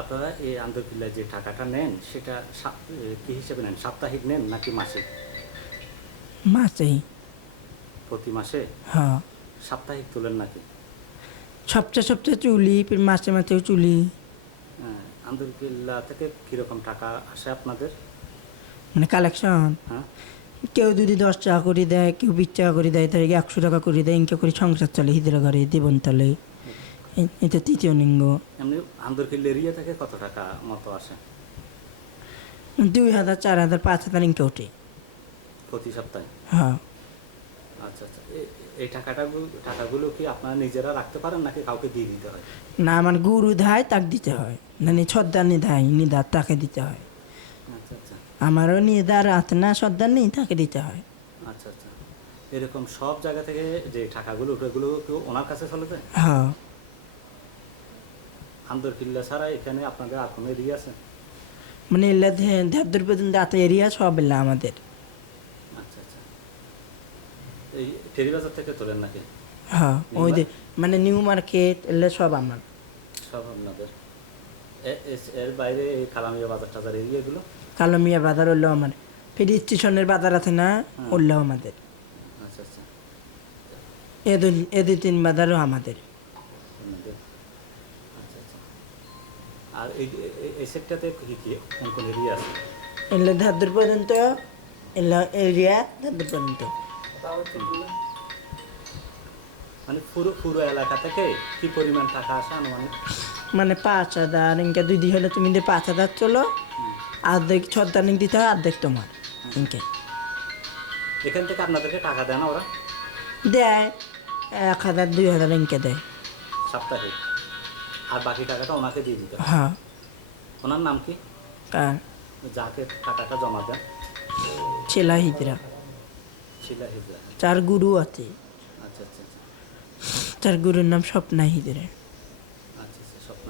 আপনারা এই আন্দরকিল্লায় যে টাকাটা নেন সেটা কি হিসেবে নেন? সাপ্তাহিক নেন নাকি মাসে? মাসেই। প্রতি মাসে? হ্যাঁ। সাপ্তাহিক তোলেন নাকি? সপ্তাহে সপ্তাহে চুলি মাসে মাসেও চুলি হ্যাঁ, আন্দরকিল্লা থেকে কীরকম টাকা আসে আপনাদের? মানে কালেকশন? হ্যাঁ। কেউ যদি দশ টাকা করে দেয় কেউ বিশ টাকা করে দেয় তাহলে একশো টাকা করে দেয় ইনকে করে সংসার চলে হিদরা ঘরে দেবন তলে। এটা তৃতীয় লিঙ্গ। এমনি আন্দরকিল্লা এরিয়া থেকে কত টাকা মতো আসে? দুই হাজার চার হাজার পাঁচ হাজার ইনকে ওঠে। প্রতি সপ্তাহে? হ্যাঁ। আচ্ছা আচ্ছা। এই টাকাটা টাকাগুলো কি আপনারা নিজেরা রাখতে পারেন নাকি কাউকে দিয়ে দিতে হয়? না আমার গুরু ধায় তাক দিতে হয়। মানে সর্দার নিধায় নিদার তাকে দিতে হয়। আচ্ছা আচ্ছা। আমারও নিদার আছে না সর্দার নেই তাকে দিতে হয়। আচ্ছা আচ্ছা। এরকম সব জায়গা থেকে যে টাকাগুলো উঠে কেউ ওনার কাছে চলে যায় হ্যাঁ। আন্দরকিল্লা ছাড়া এখানে আপনাদের আর কোনো এরিয়া আছে? মানে দেবদুর পর্যন্ত এত এরিয়া সব এলে আমাদের। আচ্ছা আচ্ছা। এই টেরিবাজার থেকে তোলেন নাকি? হ্যাঁ ওই যে মানে নিউ মার্কেট এলে সব আমার। সব আপনাদের। এর বাইরে এই কালামিয়া বাজার টাজার এরিয়াগুলো কালো মিয়া বাজার হলো আমার। ফের স্টেশনের বাজার আছে না ওগুলো আমাদের। আচ্ছা আচ্ছা। এ দুই এ দুই তিন বাজারও আমাদের আপনাদের আচ্ছা আচ্ছা আর এই এই- সেক্টরতে কি কি কোন কোন এরিয়া আছে? এলে ধাদুর পর্যন্ত এলে এরিয়া ধাদুর পর্যন্ত মানে পুরো পুরো এলাকা থেকে কি পরিমাণ টাকা আসে আনুমানিক? মানে পাঁচ হাজার ইনকে দুই দিন হলে তুমি দিয়ে পাঁচ হাজার চলো অর্ধেক সর্দার দিতে হয় অর্ধেক তোমার ইনকে এখান থেকে আপনাদেরকে টাকা দেয় না ওরা? দেয় এক হাজার দুই হাজার ইনকে দেয়। সাপ্তাহিক। আর বাকি টাকাটা ওনাকে দিয়ে দিতে হ্যাঁ। ওনার নাম কি? তার যাকে টাকাটা জমা দেন। ছেলা হিজরা। ছেলা হিজরা। চার গুরু আছে। আচ্ছা আচ্ছা, আচ্ছা। চার গুরুর নাম স্বপ্না হিজরা। আচ্ছা আচ্ছা স্বপ্ন